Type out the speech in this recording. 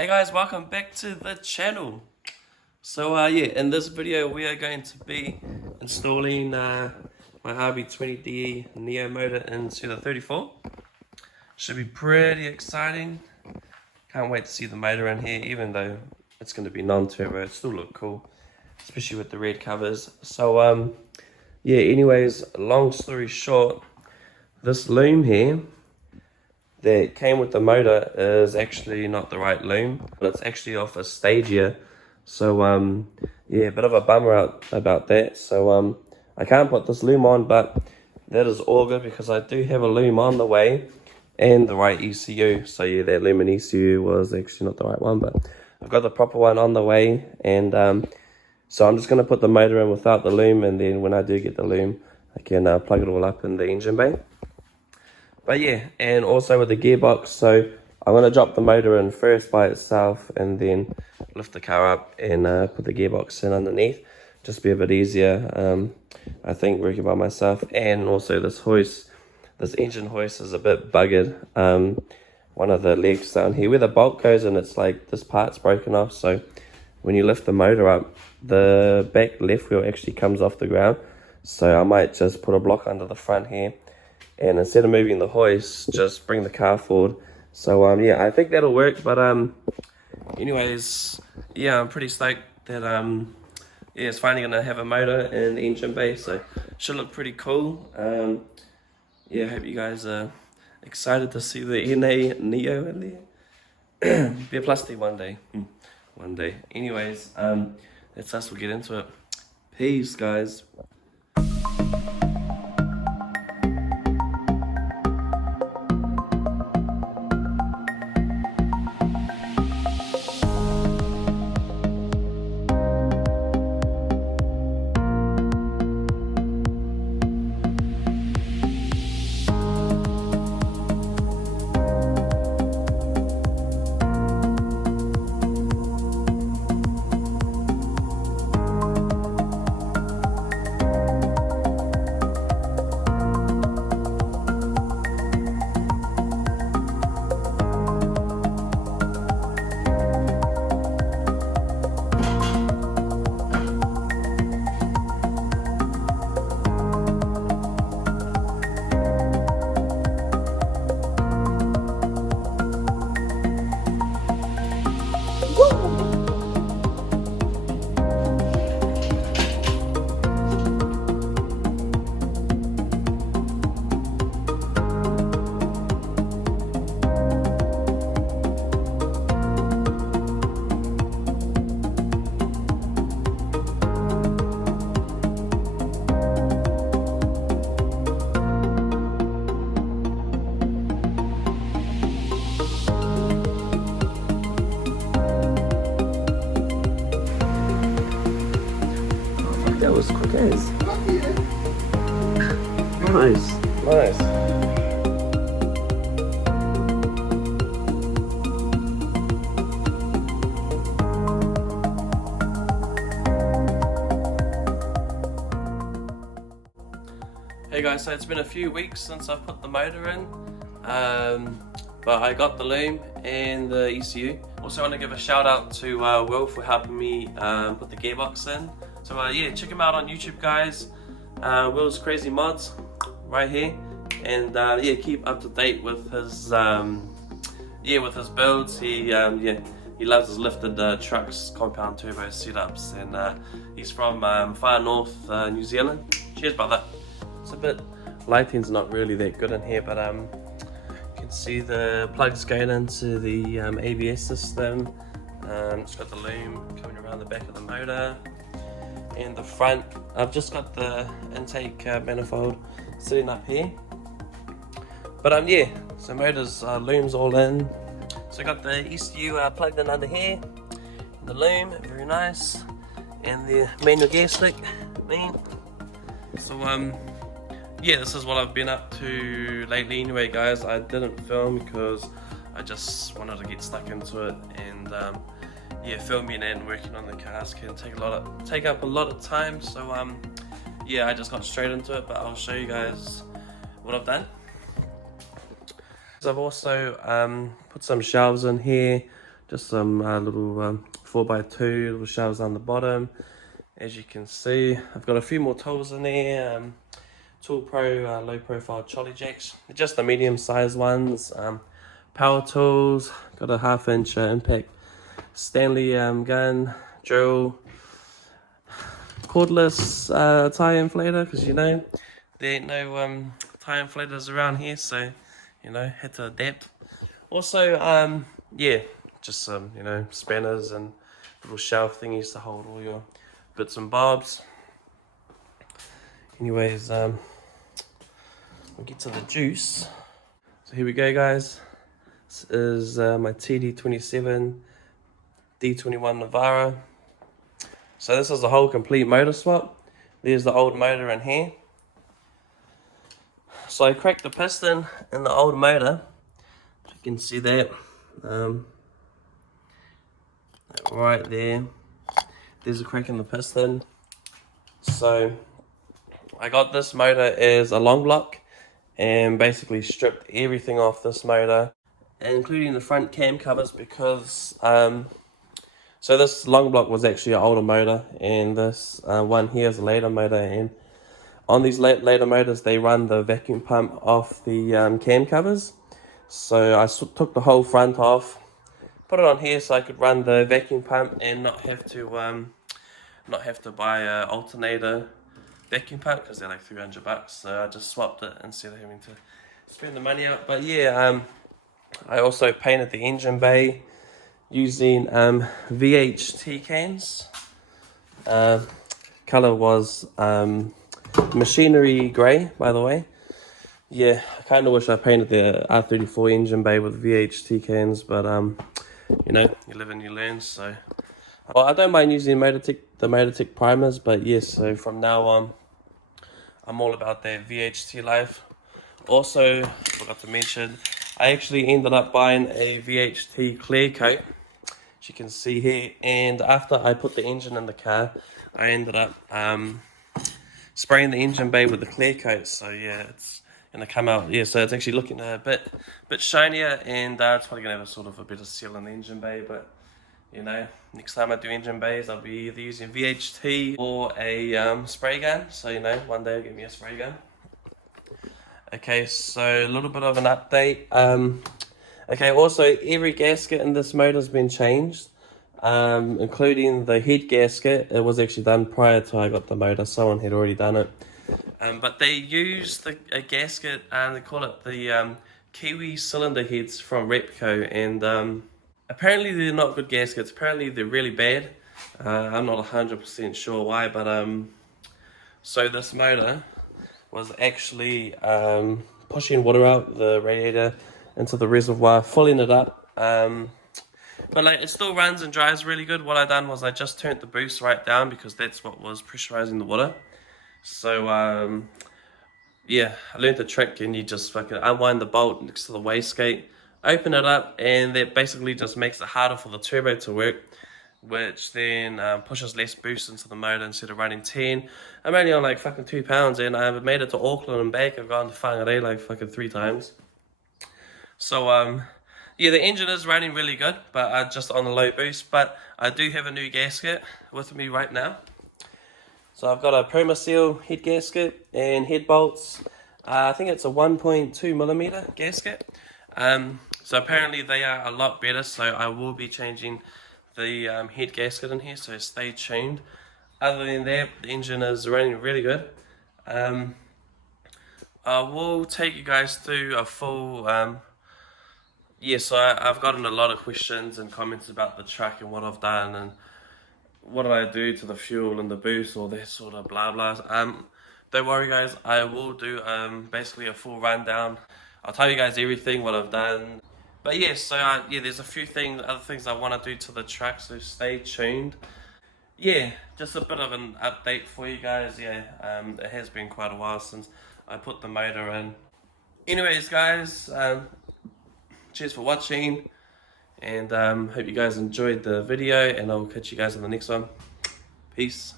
Hey guys, welcome back to the channel. So in this video we are going to be installing my R34 Neo motor into the 34. Should be pretty exciting. Can't wait to see the motor in here, even though it's going to be non-turbo. It still look cool, especially with the red covers. So anyways, long story short, this loom here that came with the motor is actually not the right loom, but it's actually off a Stagia. So a bit of a bummer about that. So I can't put this loom on, but that is all good because I do have a loom on the way and the right ECU. So yeah, that loom and ECU was actually not the right one, but I've got the proper one on the way. And so I'm just going to put the motor in without the loom, and then when I do get the loom, I can plug it all up in the engine bay. But yeah, and also with the gearbox, so I'm going to drop the motor in first by itself and then lift the car up and put the gearbox in underneath. Just be a bit easier, I think, working by myself. And also this hoist, this engine hoist is a bit buggered. One of the legs down here where the bolt goes, and it's like this part's broken off. So when you lift the motor up, the back left wheel actually comes off the ground. So I might just put a block under the front here, and instead of moving the hoist, just bring the car forward. So yeah, I think that'll work. But anyways, yeah, I'm pretty stoked that yeah, it's finally gonna have a motor in the engine bay, so should look pretty cool. Yeah, I hope you guys are excited to see the NA Neo in there. Be a plus D one day. One day. Anyways, that's us. We'll get into it. Peace, guys. That was quick as. Nice, nice. Hey guys, so it's been a few weeks since I put the motor in, but I got the loom and the ECU. Also want to give a shout out to Will for helping me put the gearbox in. So yeah, check him out on YouTube, guys. Will's Crazy Mods right here, and yeah, keep up to date with his with his builds. He loves his lifted trucks, compound turbo setups, and he's from far north New Zealand. Cheers, brother. It's a bit, lighting's not really that good in here, but you can see the plugs going into the ABS system. It's got the loom coming around the back of the motor. And the front, I've just got the intake manifold sitting up here. But yeah, so motors, looms all in. So I got the ECU plugged in under here, and the loom, very nice, and the manual gear stick, So yeah, this is what I've been up to lately anyway, guys. I didn't film because I just wanted to get stuck into it, and yeah, filming and working on the cars can take up a lot of time. So yeah, I just got straight into it, but I'll show you guys what I've done. So I've also put some shelves in here Just some little 4x2 little shelves on the bottom. As you can see, I've got a few more tools in there. Tool Pro low profile trolley jacks, just the medium sized ones. Power tools, got a 1/2 inch impact Stanley gun, drill, cordless tire inflator, because you know there ain't no tire inflators around here, so you know, had to adapt. Also yeah, just some, you know, spanners and little shelf thingies to hold all your bits and bobs. Anyways, we'll get to the juice. So here we go, guys. This is my TD27 D21 Navara. So this is the whole complete motor swap. There's the old motor in here. So I cracked the piston in the old motor. You can see that right there. There's a crack in the piston. So I got this motor as a long block and basically stripped everything off this motor, including the front cam covers, because so this long block was actually an older motor, and this one here is a later motor, and on these later motors they run the vacuum pump off the cam covers. So I took the whole front off, put it on here so I could run the vacuum pump and not have to buy a alternator vacuum pump, because they're like $300. So I just swapped it instead of having to spend the money out. But yeah, I also painted the engine bay using VHT cans. Color was machinery gray, by the way. Yeah, I kind of wish I painted the R34 engine bay with VHT cans, but you know, you live and you learn. So, well, I don't mind using the Motortech primers, but yes, so from now on I'm all about that VHT life. Also, forgot to mention, I actually ended up buying a VHT clear coat, as you can see here, and after I put the engine in the car, I ended up spraying the engine bay with the clear coat. So yeah, it's gonna come out, yeah, so it's actually looking a bit shinier, and it's probably gonna have a sort of a better seal in the engine bay. But you know, next time I do engine bays, I'll be either using VHT or a spray gun. So you know, one day I'll get me a spray gun. Okay, so a little bit of an update. Okay, also every gasket in this motor has been changed, including the head gasket. It was actually done prior to I got the motor. Someone had already done it. But they used a gasket, and they call it the Kiwi cylinder heads from Repco, and apparently they're not good gaskets. Apparently they're really bad. I'm not 100% sure why, but so this motor was actually pushing water out the radiator into the reservoir, filling it up. But like, it still runs and dries really good. What I done was I just turned the boost right down, because that's what was pressurizing the water. So yeah, I learned the trick, and you just fucking unwind the bolt next to the wastegate, open it up, and that basically just makes it harder for the turbo to work, which then pushes less boost into the motor instead of running 10. I'm only on like fucking 2 pounds, and I've made it to Auckland and back. I've gone to Whangarei like fucking 3 times. So yeah, the engine is running really good, but just on the low boost. But I do have a new gasket with me right now. So I've got a Permaseal head gasket and head bolts. I think it's a 1.2mm gasket. So apparently they are a lot better, so I will be changing the head gasket in here, so stay tuned. Other than that, the engine is running really good. I will take you guys through a full yeah, so I've gotten a lot of questions and comments about the truck and what I've done and what did I do to the fuel and the boost, all that sort of blah blah. Don't worry guys, I will do basically a full rundown. I'll tell you guys everything what I've done. But yeah, so yeah, there's a few other things I want to do to the truck, so stay tuned. Yeah, just a bit of an update for you guys. Yeah, it has been quite a while since I put the motor in. Anyways guys, cheers for watching, and hope you guys enjoyed the video, and I'll catch you guys in the next one. Peace.